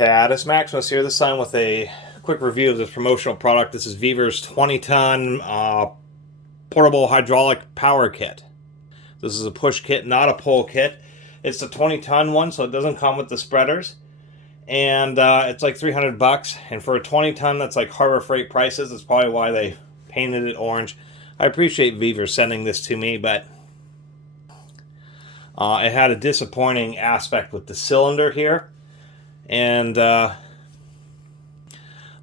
Catus, Maximus here, this time with a quick review of this promotional product. This is Vevor's 20-ton portable hydraulic power kit. This is a push kit, not a pull kit. It's a 20-ton one, so it doesn't come with the spreaders. And it's like 300 bucks. And for a 20-ton, that's like Harbor Freight prices. That's probably why they painted it orange. I appreciate Vevor sending this to me, but it had a disappointing aspect with the cylinder here. And let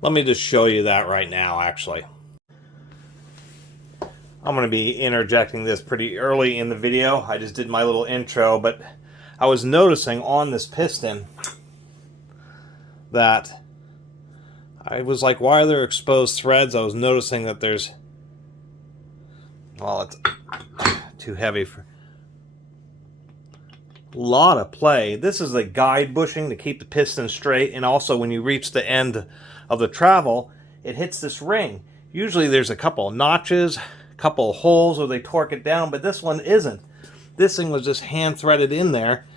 me just show you that right now, actually. I'm going to be interjecting this pretty early in the video. I just did my little intro, but I was noticing on this piston that I was like, why are there exposed threads? I was noticing that there's, well, it's too heavy for a lot of play. This is the guide bushing to keep the piston straight, and also when you reach the end of the travel, it hits this ring. Usually there's a couple of notches, a couple of holes where they torque it down, but this one isn't. This thing was just hand threaded in there,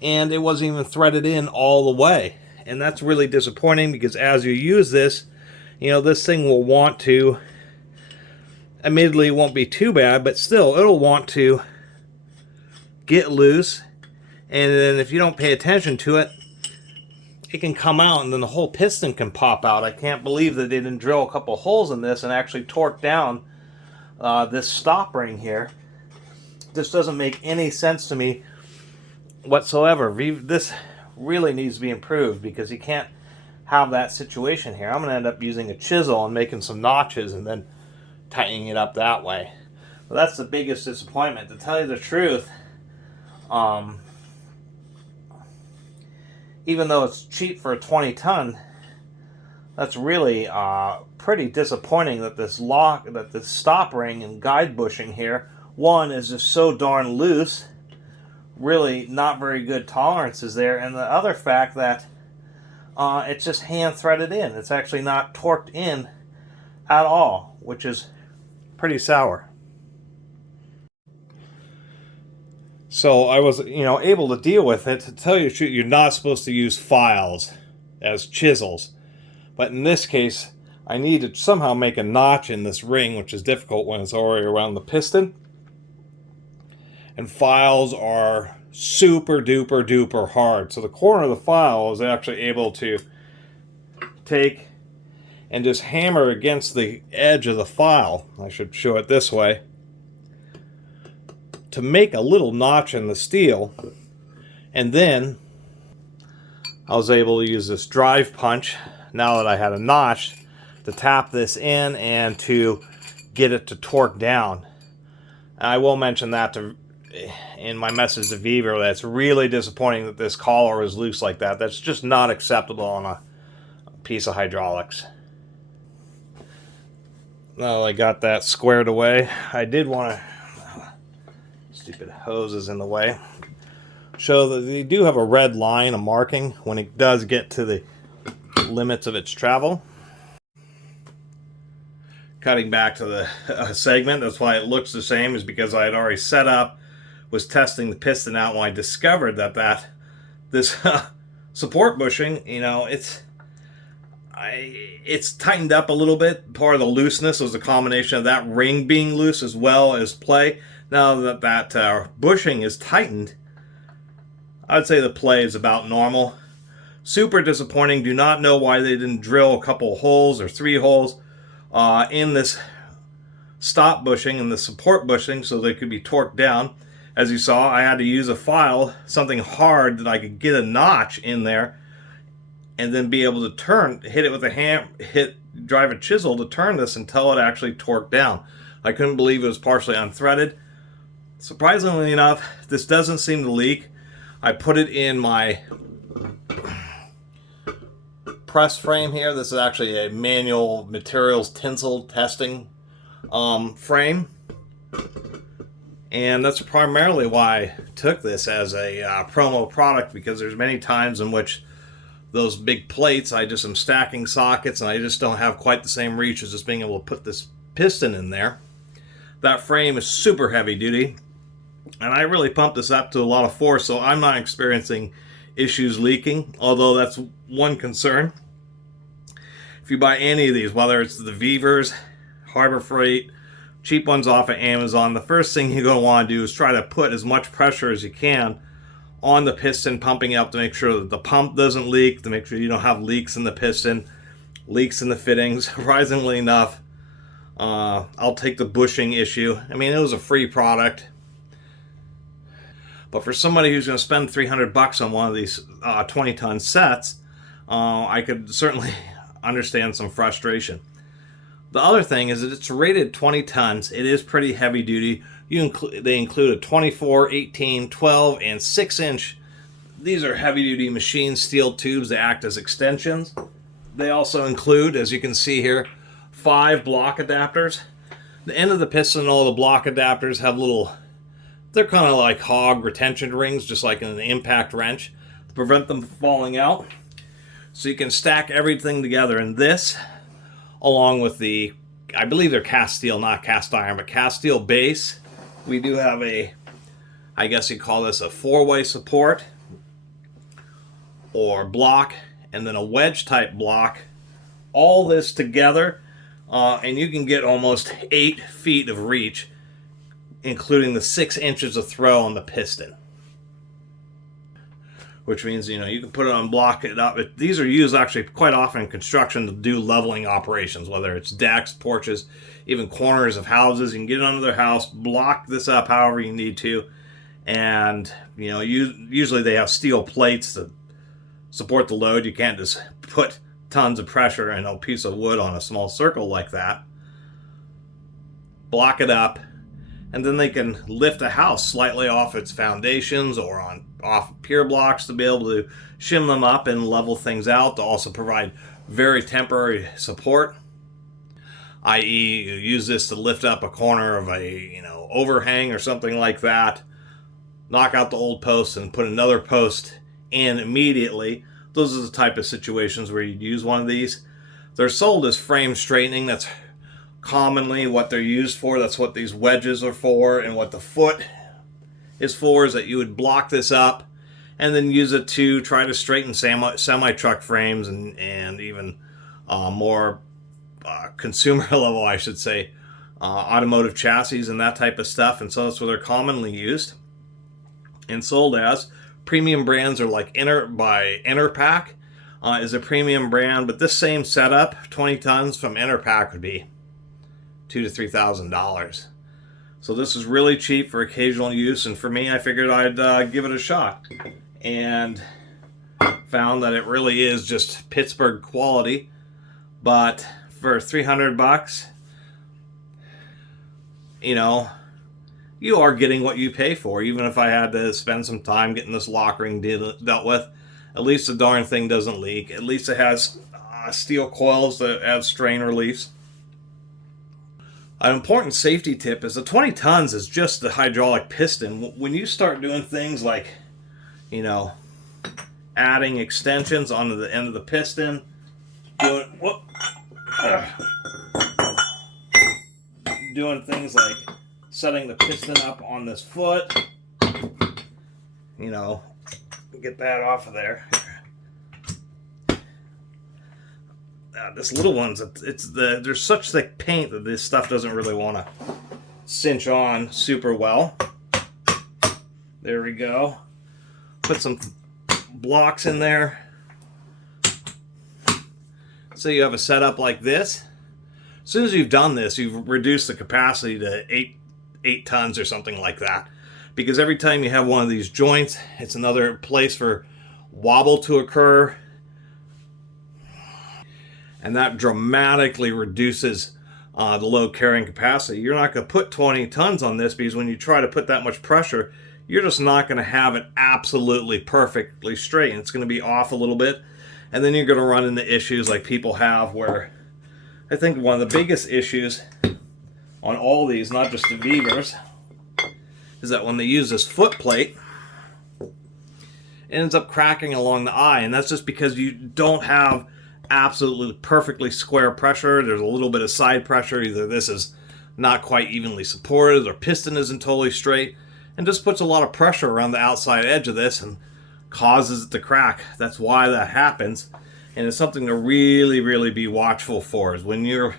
and it wasn't even threaded in all the way. And that's really disappointing, because as you use this, you know, this thing will want to, admittedly it won't be too bad, but still it'll want to get loose. And then if you don't pay attention to it, it can come out and then the whole piston can pop out. I can't believe that they didn't drill a couple holes in this and actually torque down this stop ring here. This doesn't make any sense to me whatsoever. This really needs to be improved, because you can't have that situation here. I'm going to end up using a chisel and making some notches and then tightening it up that way. But that's the biggest disappointment. To tell you the truth, even though it's cheap for a 20-ton, that's really pretty disappointing that this stop ring and guide bushing here, one, is just so darn loose, really not very good tolerances there, and the other fact that it's just hand threaded in. It's actually not torqued in at all, which is pretty sour. So I was, able to deal with it. To tell you the truth, you're not supposed to use files as chisels. But in this case, I need to somehow make a notch in this ring, which is difficult when it's already around the piston. And files are super duper duper hard. So the corner of the file I was actually able to take and just hammer against the edge of the file. I should show it this way, to make a little notch in the steel. And then I was able to use this drive punch, now that I had a notch, to tap this in and to get it to torque down. And I will mention that in my message to Vevor, that it's really disappointing that this collar is loose like that. That's just not acceptable on a piece of hydraulics. Now I got that squared away, I did want to, stupid hose is in the way, show that they do have a red line, a marking, when it does get to the limits of its travel. Cutting back to the segment, that's why it looks the same, is because I had already set up, was testing the piston out when I discovered that this support bushing, it's tightened up a little bit. Part of the looseness was a combination of that ring being loose as well as play. Now that bushing is tightened, I'd say the play is about normal. Super disappointing. Do not know why they didn't drill a couple holes or 3 holes in this stop bushing and the support bushing so they could be torqued down. As you saw, I had to use a file, something hard that I could get a notch in there, and then be able to hit it with a drive a chisel to turn this until it actually torqued down. I couldn't believe it was partially unthreaded. Surprisingly enough, this doesn't seem to leak. I put it in my press frame here. This is actually a manual materials tinsel testing frame. And that's primarily why I took this as a promo product, because there's many times in which those big plates, I just am stacking sockets and I just don't have quite the same reach as just being able to put this piston in there. That frame is super heavy duty, and I really pumped this up to a lot of force, so I'm not experiencing issues leaking, although that's one concern. If you buy any of these, whether it's the Vevors, Harbor Freight, cheap ones off of Amazon, the first thing you're going to want to do is try to put as much pressure as you can on the piston pumping out to make sure that the pump doesn't leak, to make sure you don't have leaks in the piston, leaks in the fittings. Surprisingly enough, I'll take the bushing issue. I mean, it was a free product, but for somebody who's going to spend $300 on one of these 20-ton sets, I could certainly understand some frustration. The other thing is that it's rated 20 tons. It is pretty heavy duty. They include a 24, 18, 12, and 6-inch. These are heavy duty machine steel tubes that act as extensions. They also include, as you can see here, 5 block adapters. The end of the piston, all the block adapters have they're kind of like hog retention rings, just like an impact wrench, to prevent them from falling out. So you can stack everything together in this, along with the, I believe they're cast steel, not cast iron, but cast steel base. We do have I guess you call this a 4-way support or block, and then a wedge type block. All this together, and you can get almost 8 feet of reach, including the 6 inches of throw on the piston. Which means, you can put it on, block it up. These are used actually quite often in construction to do leveling operations, whether it's decks, porches, even corners of houses. You can get it under their house, block this up however you need to, and usually they have steel plates to support the load. You can't just put tons of pressure in a piece of wood on a small circle like that. Block it up, and then they can lift a house slightly off its foundations or off pier blocks to be able to shim them up and level things out, to also provide very temporary support, i.e. you use this to lift up a corner of a overhang or something like that, knock out the old post and put another post in immediately. Those are the type of situations where you'd use one of these. They're sold as frame straightening. That's commonly what they're used for. That's what these wedges are for, and what the foot is for is that you would block this up and then use it to try to straighten semi-truck frames and even more consumer level, I should say, automotive chassis and that type of stuff. And so that's where they're commonly used and sold as. Premium brands are like Enerpac is a premium brand, but this same setup, 20 tons from Enerpac, would be $2,000 to $3,000. So this is really cheap for occasional use, and for me, I figured I'd give it a shot, and found that it really is just Pittsburgh quality. But for $300, you are getting what you pay for. Even if I had to spend some time getting this lock ring dealt with, at least the darn thing doesn't leak. At least it has steel coils that have strain reliefs. An important safety tip is the 20 tons is just the hydraulic piston. When you start doing things like, adding extensions onto the end of the piston, doing things like setting the piston up on this foot, get that off of there. This little one's, there's such thick paint that this stuff doesn't really want to cinch on super well. There we go. Put some blocks in there. So you have a setup like this. As soon as you've done this, you've reduced the capacity to 8 tons or something like that. Because every time you have one of these joints, it's another place for wobble to occur. And that dramatically reduces the load carrying capacity. You're not going to put 20 tons on this, because when you try to put that much pressure, you're just not going to have it absolutely perfectly straight. And it's going to be off a little bit. And then you're going to run into issues like people have, where I think one of the biggest issues on all these, not just the Vevors, is that when they use this foot plate, it ends up cracking along the eye. And that's just because you don't have absolutely perfectly square pressure. There's a little bit of side pressure. Either this is not quite evenly supported, or piston isn't totally straight, and just puts a lot of pressure around the outside edge of this, and causes it to crack. That's why that happens. And it's something to really, really be watchful for, is when you're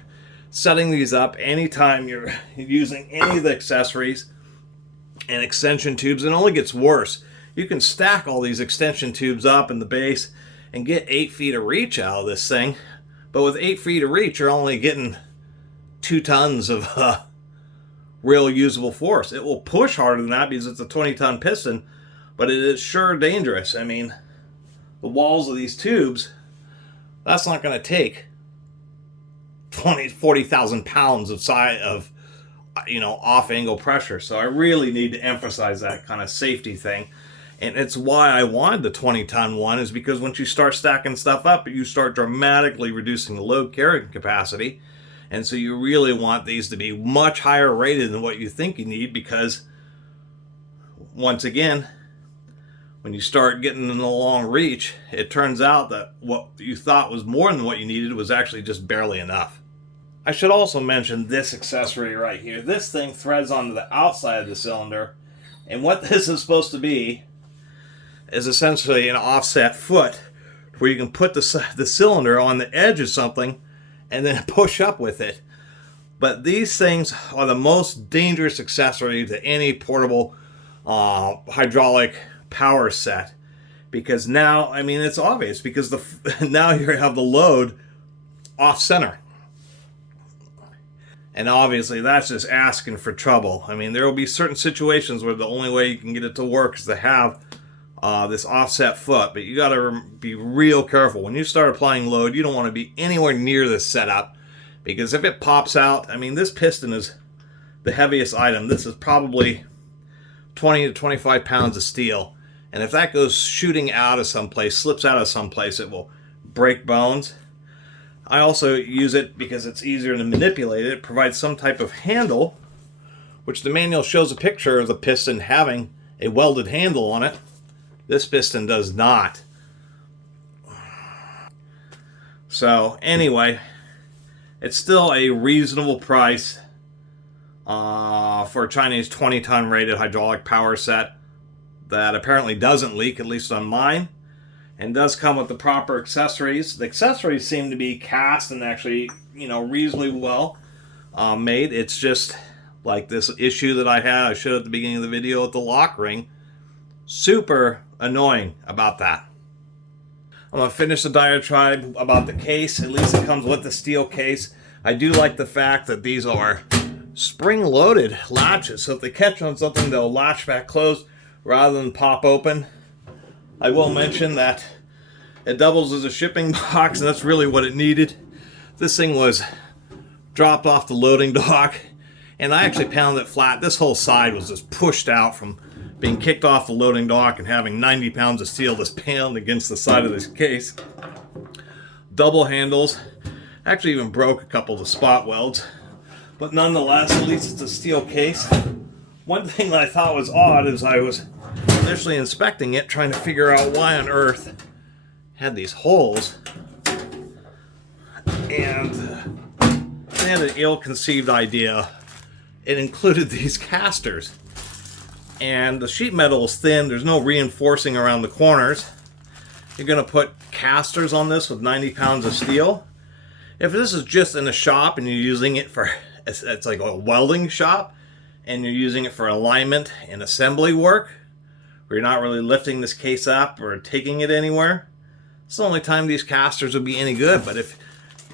setting these up, anytime you're using any of the accessories and extension tubes, it only gets worse. You can stack all these extension tubes up in the base and get 8 feet of reach out of this thing. But with 8 feet of reach, you're only getting 2 tons of real usable force. It will push harder than that because it's a 20-ton piston, but it is sure dangerous. I mean, the walls of these tubes, that's not going to take 40,000 pounds of off-angle pressure. So I really need to emphasize that kind of safety thing. And it's why I wanted the 20-ton one, is because once you start stacking stuff up, you start dramatically reducing the load carrying capacity. And so you really want these to be much higher rated than what you think you need, because once again, when you start getting in the long reach, it turns out that what you thought was more than what you needed was actually just barely enough. I should also mention this accessory right here. This thing threads onto the outside of the cylinder, and what this is supposed to be is essentially an offset foot where you can put the cylinder on the edge of something and then push up with it. But these things are the most dangerous accessory to any portable hydraulic power set, because now, I mean, it's obvious, because now you have the load off center. And obviously that's just asking for trouble. I mean, there will be certain situations where the only way you can get it to work is to have this offset foot, but you got to be real careful. When you start applying load, you don't want to be anywhere near this setup, because if it pops out, I mean, this piston is the heaviest item. This is probably 20 to 25 pounds of steel. And if that goes shooting out of someplace, slips out of someplace, it will break bones. I also use it because it's easier to manipulate it. It provides some type of handle, which the manual shows a picture of the piston having a welded handle on it. This piston does not. So anyway, it's still a reasonable price for a Chinese 20-ton rated hydraulic power set that apparently doesn't leak, at least on mine, and does come with the proper accessories. The accessories seem to be cast and actually, reasonably well made. It's just like this issue that I showed at the beginning of the video with the lock ring. Super annoying about that. I'm going to finish the diatribe about the case. At least it comes with the steel case. I do like the fact that these are spring-loaded latches, so if they catch on something, they'll latch back closed rather than pop open. I will mention that it doubles as a shipping box, and that's really what it needed. This thing was dropped off the loading dock, and I actually pounded it flat. This whole side was just pushed out from being kicked off the loading dock and having 90 pounds of steel just pound against the side of this case. Double handles. Actually even broke a couple of the spot welds. But nonetheless, at least it's a steel case. One thing that I thought was odd is I was initially inspecting it, trying to figure out why on earth it had these holes. And I had an ill-conceived idea. It included these casters. And the sheet metal is thin. There's no reinforcing around the corners. You're going to put casters on this with 90 pounds of steel. If this is just in a shop and you're using it for, it's like a welding shop, and you're using it for alignment and assembly work, where you're not really lifting this case up or taking it anywhere, it's the only time these casters would be any good. But if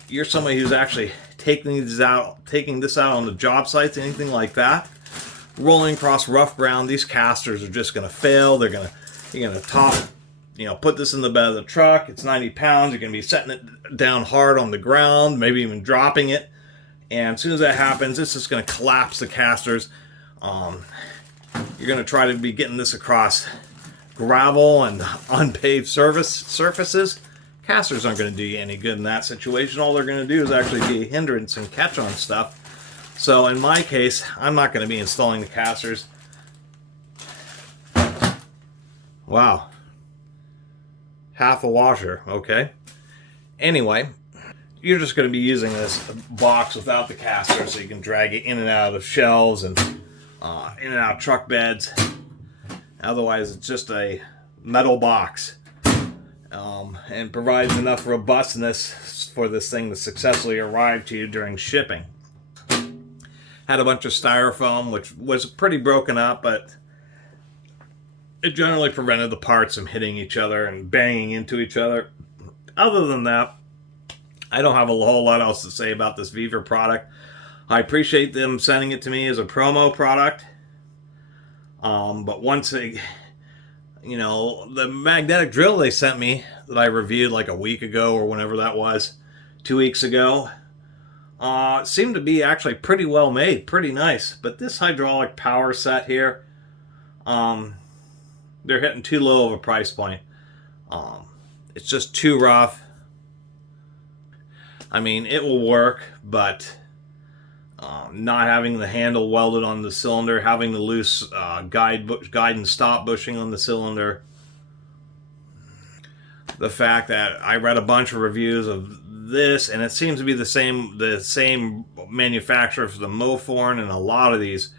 you're somebody who's actually taking this out on the job sites, anything like that, rolling across rough ground, these casters are just going to fail. You're going to put this in the bed of the truck. It's 90 pounds. You're going to be setting it down hard on the ground, maybe even dropping it. And as soon as that happens, it's just going to collapse the casters. You're going to try to be getting this across gravel and unpaved surfaces. Casters aren't going to do you any good in that situation. All they're going to do is actually be a hindrance and catch on stuff. So in my case, I'm not going to be installing the casters. Wow. Half a washer, okay. Anyway, you're just going to be using this box without the casters, so you can drag it in and out of shelves and in and out of truck beds. Otherwise, it's just a metal box, and provides enough robustness for this thing to successfully arrive to you during shipping. Had a bunch of styrofoam, which was pretty broken up, but it generally prevented the parts from hitting each other and banging into each other. Other than that, I don't have a whole lot else to say about this Vevor product. I appreciate them sending it to me as a promo product. But once they, the magnetic drill they sent me that I reviewed like a week ago or whenever that was, 2 weeks ago, seemed to be actually pretty well made, pretty nice. But this hydraulic power set here, they're hitting too low of a price point. It's just too rough. I mean, it will work, but not having the handle welded on the cylinder, having the loose guide and stop bushing on the cylinder. The fact that I read a bunch of reviews of this, and it seems to be the same manufacturer for the Moforn and a lot of these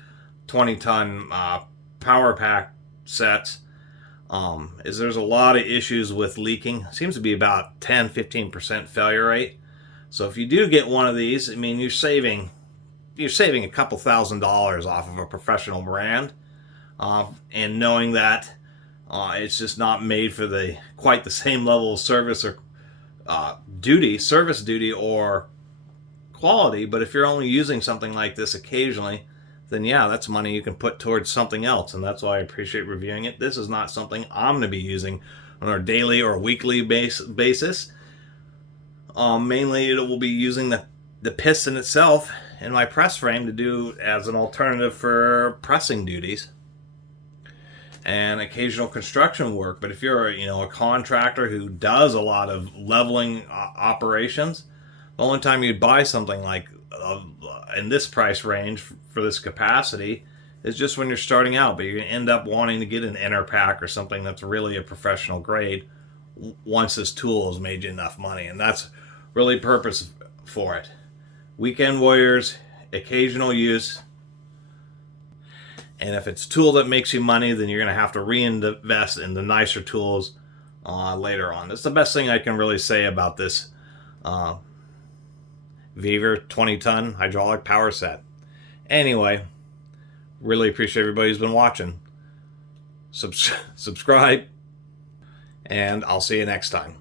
20-ton power pack sets, is there's a lot of issues with leaking. Seems to be about 10-15% failure rate. So if you do get one of these, I mean, you're saving a couple $1,000s off of a professional brand, and knowing that it's just not made for quite the same level of service or service duty or quality. But if you're only using something like this occasionally, then yeah, that's money you can put towards something else, and that's why I appreciate reviewing it. This is not something I'm going to be using on a daily or weekly basis. Mainly, it will be using the piston itself in my press frame to do as an alternative for pressing duties and occasional construction work. But if you're a contractor who does a lot of leveling operations, the only time you'd buy something like in this price range for this capacity is just when you're starting out. But you're going to end up wanting to get an inner pack or something that's really a professional grade once this tool has made you enough money, and that's really purpose for it. Weekend warriors, occasional use. And if it's a tool that makes you money, then you're going to have to reinvest in the nicer tools later on. That's the best thing I can really say about this Vevor 20-ton hydraulic power set. Anyway, really appreciate everybody who's been watching. Subscribe, and I'll see you next time.